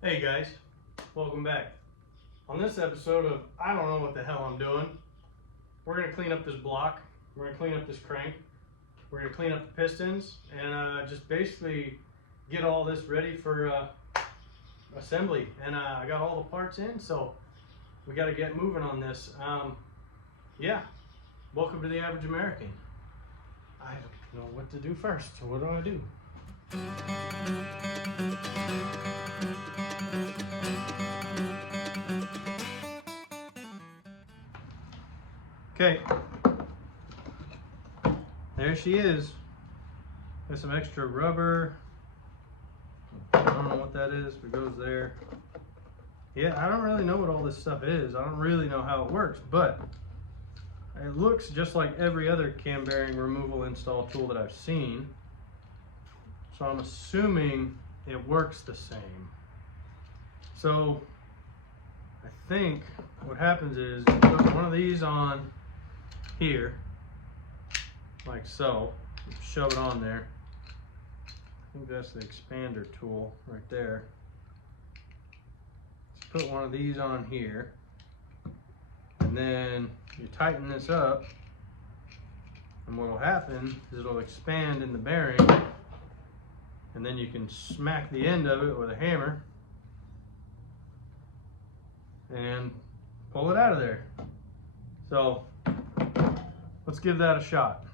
Hey guys, welcome back. On this episode of I don't know what the hell I'm doing, we're going to clean up this block, we're going to clean up this crank, we're going to clean up the pistons, and just basically get all this ready for assembly. And I got all the parts in, so we got to get moving on this. Yeah, welcome to the Average American. I don't know what to do first, so what do I do? Okay, there she is. Got some extra rubber. I don't know what that is, but it goes there. Yeah, I don't really know what all this stuff is. I don't really know how it works, but it looks just like every other cam bearing removal install tool that I've seen. So I'm assuming it works the same. So I think what happens is you put one of these on here, like so, shove it on there. I think that's the expander tool right there. Just put one of these on here, and then you tighten this up, and what will happen is it'll expand in the bearing, and then you can smack the end of it with a hammer and pull it out of there. So let's give that a shot.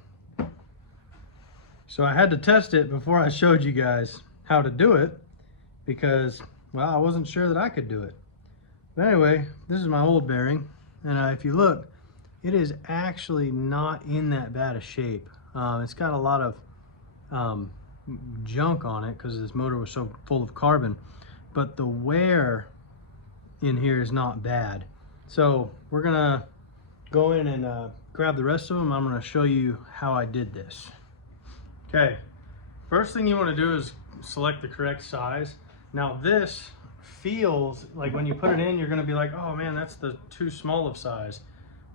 So I had to test it before I showed you guys how to do it because, well, I wasn't sure that I could do it. But anyway, this is my old bearing, and if you look, it is actually not in that bad a shape. It's got a lot of junk on it because this motor was so full of carbon, but the wear in here is not bad. So we're gonna go in and grab the rest of them. I'm gonna show you how I did this. Okay, first thing you want to do is select the correct size. Now this feels like when you put it in, you're gonna be like, oh man, that's the too small of size,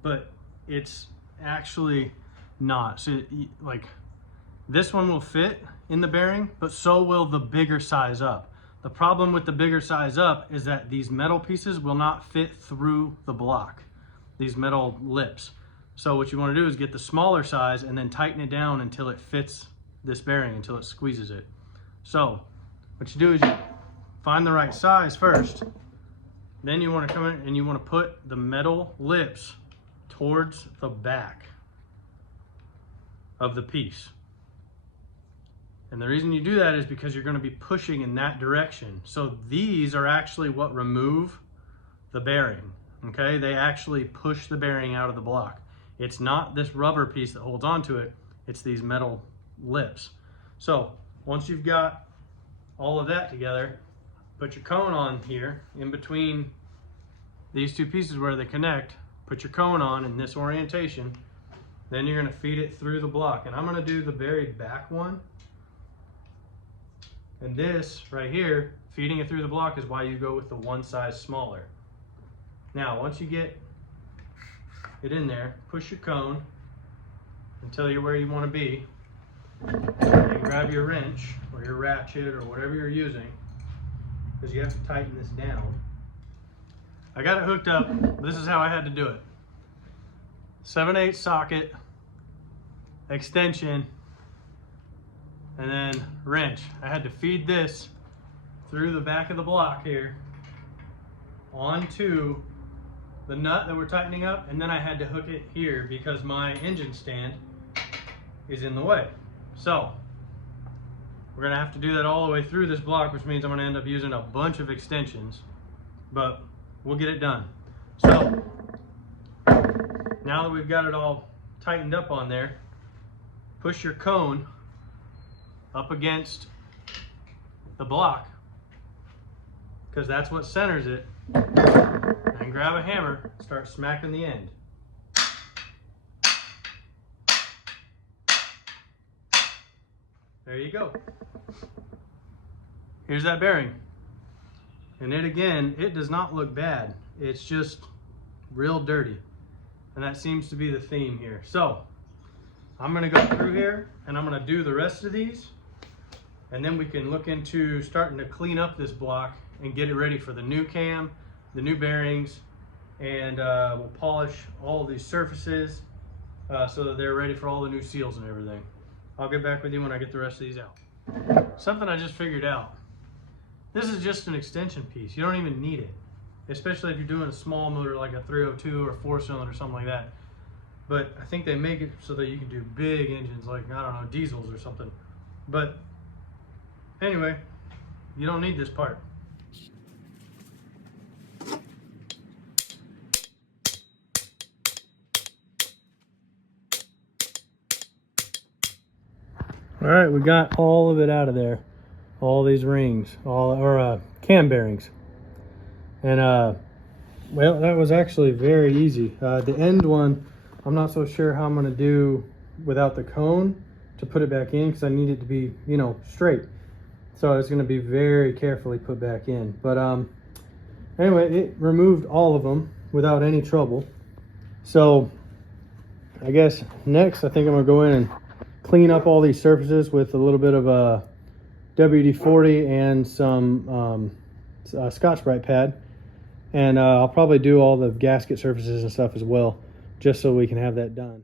but it's actually not. So like this one will fit in the bearing, but so will the bigger size up. The problem with the bigger size up is that these metal pieces will not fit through the block, these metal lips. So what you want to do is get the smaller size and then tighten it down until it fits this bearing, until it squeezes it. So what you do is you find the right size first, then you want to come in and you want to put the metal lips towards the back of the piece. And the reason you do that is because you're going to be pushing in that direction. So these are actually what remove the bearing, okay? They actually push the bearing out of the block. It's not this rubber piece that holds onto it, it's these metal lips. So once you've got all of that together, put your cone on here in between these two pieces where they connect. Put your cone on in this orientation. Then you're going to feed it through the block. And I'm going to do the buried back one. And this right here, feeding it through the block, is why you go with the one size smaller. Now, once you get it in there, push your cone until you're where you want to be. And grab your wrench or your ratchet or whatever you're using, because you have to tighten this down. I got it hooked up. This is how I had to do it. 7/8 socket, extension, and then wrench. I had to feed this through the back of the block here onto the nut that we're tightening up, and then I had to hook it here because my engine stand is in the way. So we're gonna have to do that all the way through this block, which means I'm gonna end up using a bunch of extensions, but we'll get it done. So now that we've got it all tightened up on there, push your cone up against the block, because that's what centers it, and grab a hammer, start smacking the end. There you go. Here's that bearing. And it, again, it does not look bad. It's just real dirty. And that seems to be the theme here. So I'm gonna go through here and I'm gonna do the rest of these, and then we can look into starting to clean up this block and get it ready for the new cam, the new bearings, and we'll polish all of these surfaces so that they're ready for all the new seals and everything. I'll get back with you when I get the rest of these out. Something I just figured out. This is just an extension piece. You don't even need it, especially if you're doing a small motor like a 302 or 4-cylinder or something like that. But I think they make it so that you can do big engines like, I don't know, diesels or something. But anyway, you don't need this part. All right, we got all of it out of there. All these rings, cam bearings. And well, that was actually very easy. The end one, I'm not so sure how I'm gonna do without the cone to put it back in, because I need it to be, you know, straight. So it's gonna be very carefully put back in. But anyway, it removed all of them without any trouble. So I guess next, I think I'm gonna go in and clean up all these surfaces with a little bit of a WD-40 and some Scotch-Brite pad. And I'll probably do all the gasket surfaces and stuff as well, just so we can have that done.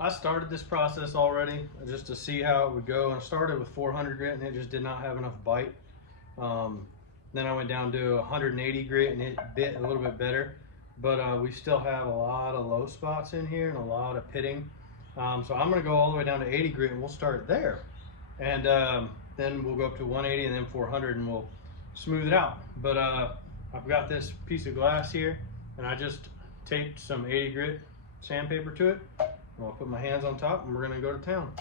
I started this process already just to see how it would go, and I started with 400 grit and it just did not have enough bite. Then I went down to 180 grit and it bit a little bit better, but we still have a lot of low spots in here and a lot of pitting. So I'm going to go all the way down to 80 grit and we'll start there, and then we'll go up to 180 and then 400 and we'll smooth it out. But I've got this piece of glass here and I just taped some 80 grit sandpaper to it. I'll put my hands on top and we're going to go to town.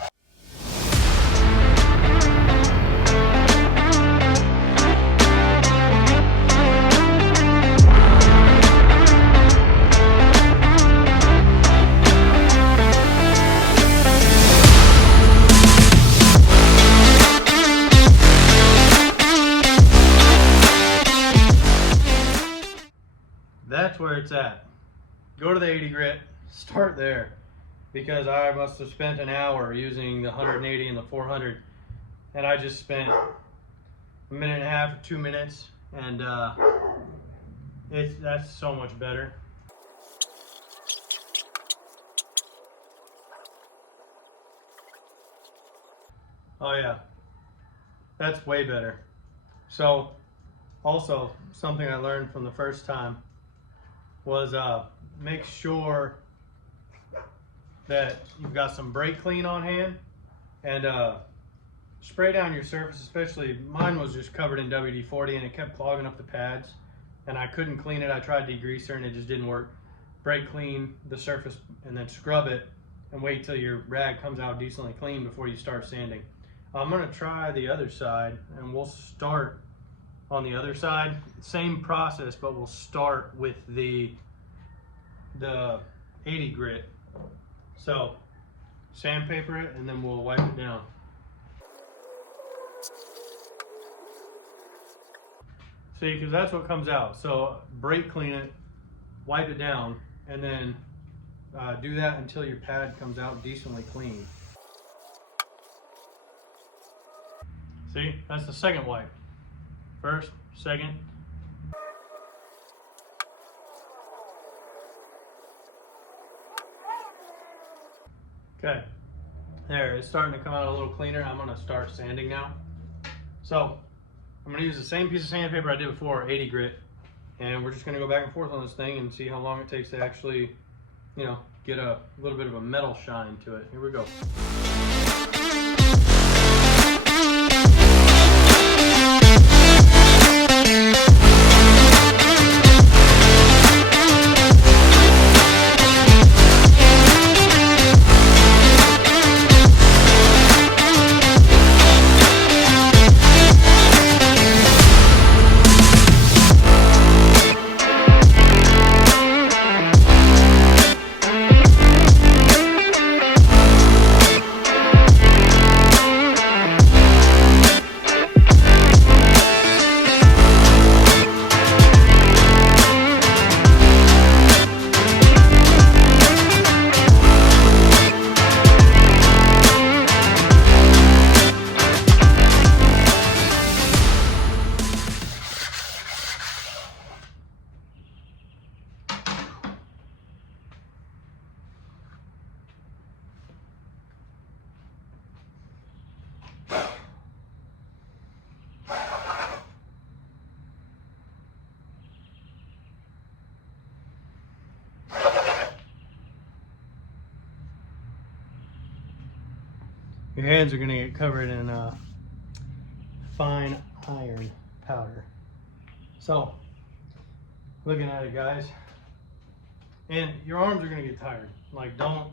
That's where it's at. Go to the 80 grit, start there. Because I must have spent an hour using the 180 and the 400, and I just spent a minute and a half or 2 minutes, and that's so much better. Oh yeah, that's way better. So also something I learned from the first time was make sure that you've got some brake clean on hand, and spray down your surface. Especially mine was just covered in WD-40 and it kept clogging up the pads and I couldn't clean it. I tried degreaser and it just didn't work. Brake clean the surface and then scrub it and wait till your rag comes out decently clean before you start sanding. I'm going to try the other side and we'll start on the other side. Same process, but we'll start with the 80 grit. So sandpaper it and then we'll wipe it down. See, because that's what comes out. So brake clean it, wipe it down, and then do that until your pad comes out decently clean. See, that's the second wipe. First, second. Okay, there, it's starting to come out a little cleaner. I'm gonna start sanding now. So, I'm gonna use the same piece of sandpaper I did before, 80 grit, and we're just gonna go back and forth on this thing and see how long it takes to actually, you know, get a little bit of a metal shine to it. Here we go. Your hands are going to get covered in fine iron powder. So, looking at it, guys, and your arms are going to get tired. Like, don't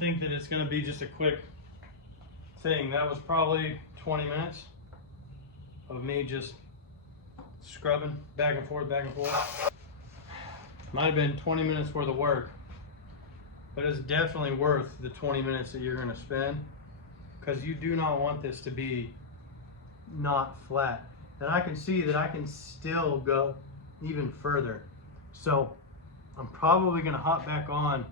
think that it's going to be just a quick thing. That was probably 20 minutes of me just scrubbing back and forth, back and forth. Might have been 20 minutes worth of work. But it's definitely worth the 20 minutes that you're going to spend, because you do not want this to be not flat. And I can see that I can still go even further. So I'm probably going to hop back on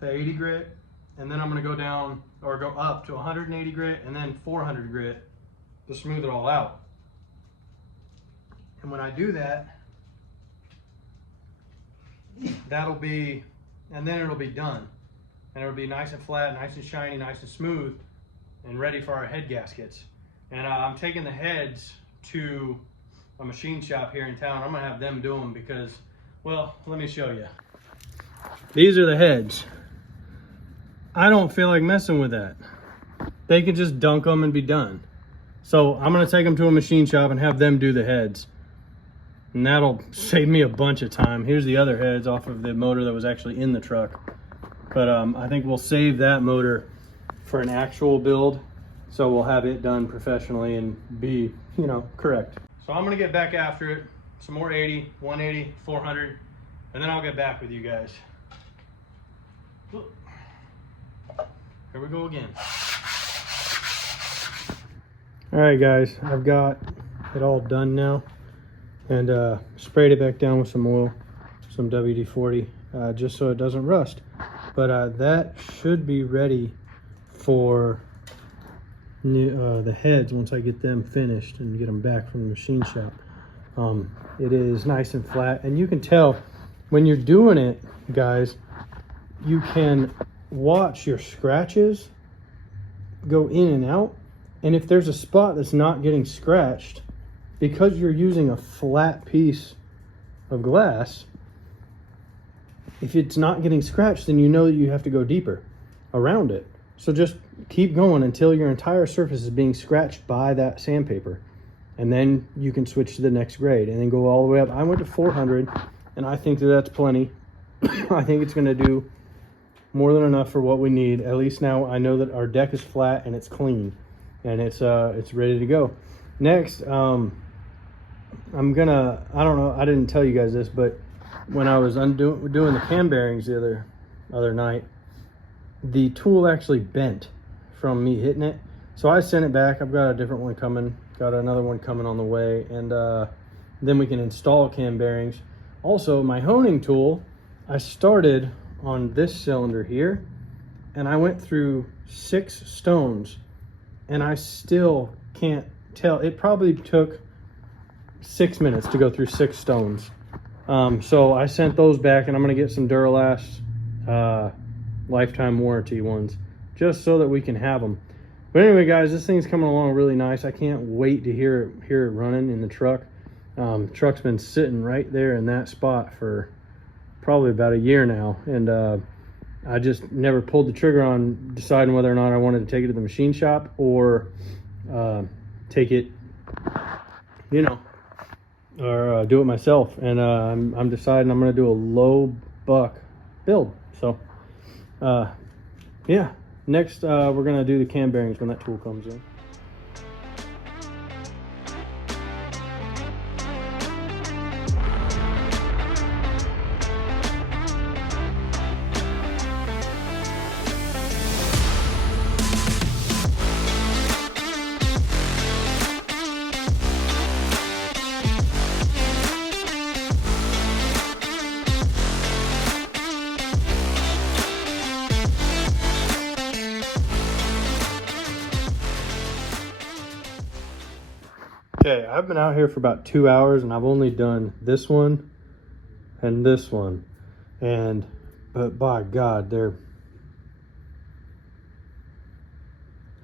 the 80 grit, and then I'm going to go down or go up to 180 grit and then 400 grit to smooth it all out. And when I do that, that'll be, and then it'll be done. And it'll be nice and flat, nice and shiny, nice and smooth, and ready for our head gaskets. And I'm taking the heads to a machine shop here in town. I'm gonna have them do them because, well, let me show you. These are the heads. I don't feel like messing with that. They can just dunk them and be done. So I'm gonna take them to a machine shop and have them do the heads. And that'll save me a bunch of time. Here's the other heads off of the motor that was actually in the truck. But I think we'll save that motor for an actual build. So we'll have it done professionally and be, you know, correct. So I'm gonna get back after it. Some more 80, 180, 400, and then I'll get back with you guys. Here we go again. All right, guys, I've got it all done now. And sprayed it back down with some oil, some WD-40, just so it doesn't rust. But that should be ready for the heads once I get them finished and get them back from the machine shop. It is nice and flat, and you can tell when you're doing it, guys, you can watch your scratches go in and out. And if there's a spot that's not getting scratched, because you're using a flat piece of glass, if it's not getting scratched, then you know that you have to go deeper around it. So just keep going until your entire surface is being scratched by that sandpaper. And then you can switch to the next grade and then go all the way up. I went to 400, and I think that that's plenty. I think it's gonna do more than enough for what we need. At least now I know that our deck is flat and it's clean and it's ready to go. next, I'm gonna, I don't know, I didn't tell you guys this, but when I was doing the cam bearings the other night, the tool actually bent from me hitting it. So I sent it back. I've got a different one coming, got another one coming on the way, and then we can install cam bearings. Also, my honing tool, I started on this cylinder here, and I went through 6 stones, and I still can't tell. It probably took 6 minutes to go through 6 stones. So I sent those back, and I'm gonna get some Duralast lifetime warranty ones, just so that we can have them. But anyway, guys, this thing's coming along really nice. I can't wait to hear it running in the truck. Truck's been sitting right there in that spot for probably about a year now, and I just never pulled the trigger on deciding whether or not I wanted to take it to the machine shop or take it, you know, or do it myself. And I'm deciding I'm going to do a low buck build. So yeah, next we're going to do the cam bearings when that tool comes in. Okay, I've been out here for about 2 hours, and I've only done this one and this one, but by God, you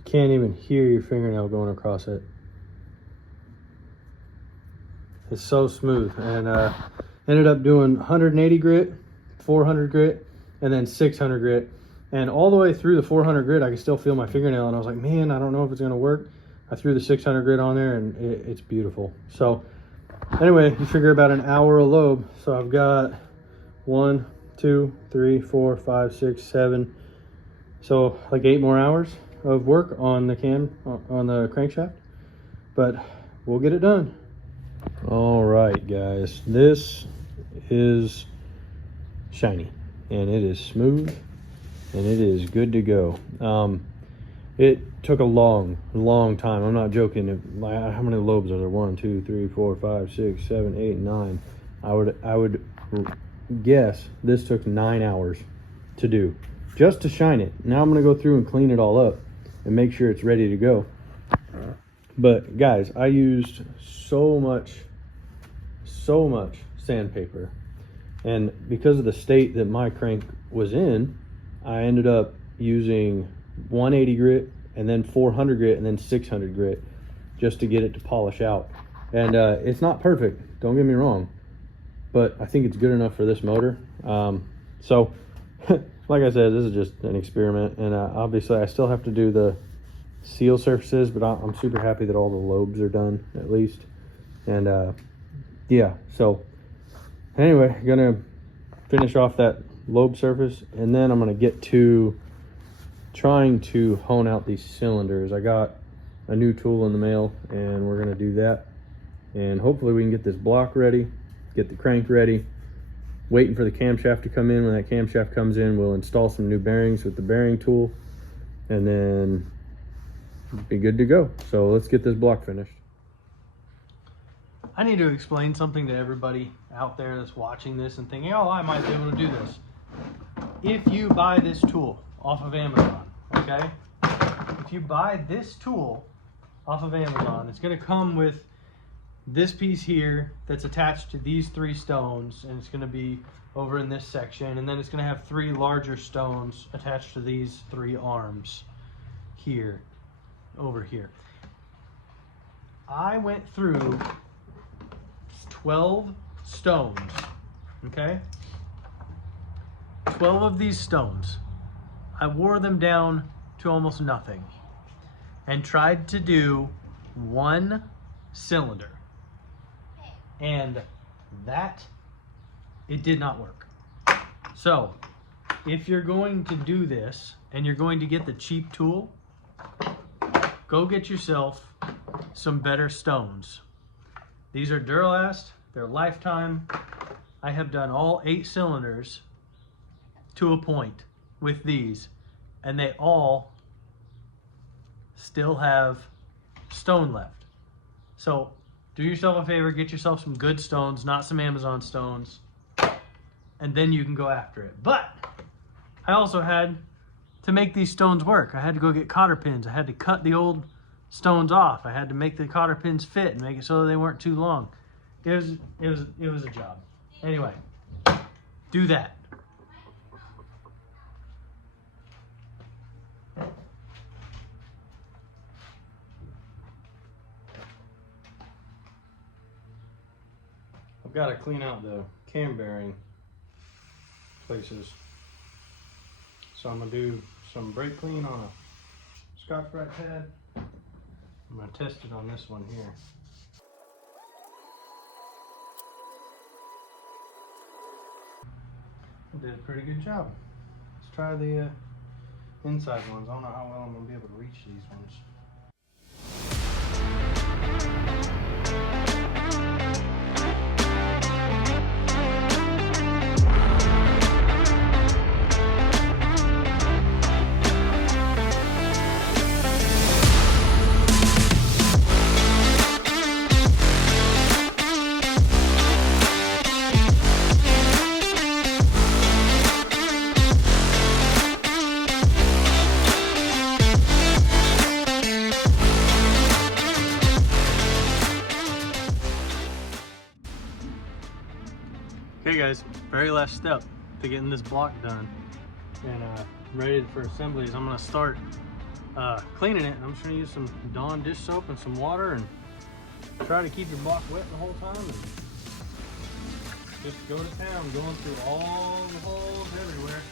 can't even hear your fingernail going across it. It's so smooth. And ended up doing 180 grit, 400 grit, and then 600 grit, and all the way through the 400 grit I could still feel my fingernail, and I was like, man, I don't know if it's gonna work. I threw the 600 grit on there, and it's beautiful. So anyway, you figure about an hour a lobe. So I've got 1, 2, 3, 4, 5, 6, 7. So like 8 more hours of work on the crankshaft, but we'll get it done. All right, guys, this is shiny, and it is smooth, and it is good to go. It took a long time. I'm not joking. How many lobes are there? 1, 2, 3, 4, 5, 6, 7, 8, 9. I would guess this took 9 hours to do, just to shine it. Now I'm gonna go through and clean it all up and make sure it's ready to go. But guys, I used so much sandpaper, and because of the state that my crank was in, I ended up using 180 grit and then 400 grit and then 600 grit just to get it to polish out. And it's not perfect, don't get me wrong, but I think it's good enough for this motor. So like I said, this is just an experiment, and obviously I still have to do the seal surfaces, but I'm super happy that all the lobes are done at least. And yeah, so anyway, gonna finish off that lobe surface, and then I'm gonna get to trying to hone out these cylinders. I got a new tool in the mail, and we're gonna do that, and hopefully we can get this block ready, get the crank ready. Waiting for the camshaft to come in. When that camshaft comes in, we'll install some new bearings with the bearing tool, and then be good to go. So let's get this block finished. I need to explain something to everybody out there that's watching this and thinking, oh, I might be able to do this. If you buy this tool off of Amazon, okay? If you buy this tool off of Amazon, it's gonna come with this piece here that's attached to these 3 stones, and it's gonna be over in this section, and then it's gonna have 3 larger stones attached to these 3 arms here, over here. I went through 12 stones, okay? 12 of these stones. I wore them down to almost nothing and tried to do 1 cylinder. And that, it did not work. So if you're going to do this and you're going to get the cheap tool, go get yourself some better stones. These are Duralast, they're lifetime. I have done all 8 cylinders to a point with these, and they all still have stone left. So do yourself a favor, get yourself some good stones, not some Amazon stones, and then you can go after it. But I also had to make these stones work. I had to go get cotter pins. I had to cut the old stones off. I had to make the cotter pins fit and make it so they weren't too long. It was a job. Anyway, do that. I've got to clean out the cam bearing places. So I'm going to do some brake clean on a Scotch-Brite pad. I'm going to test it on this one here. I did a pretty good job. Let's try the inside ones. I don't know how well I'm going to be able to reach these ones. Okay guys, very last step to getting this block done and ready for assembly is I'm going to start cleaning it. I'm just going to use some Dawn dish soap and some water and try to keep your block wet the whole time and just go to town, going through all the holes everywhere.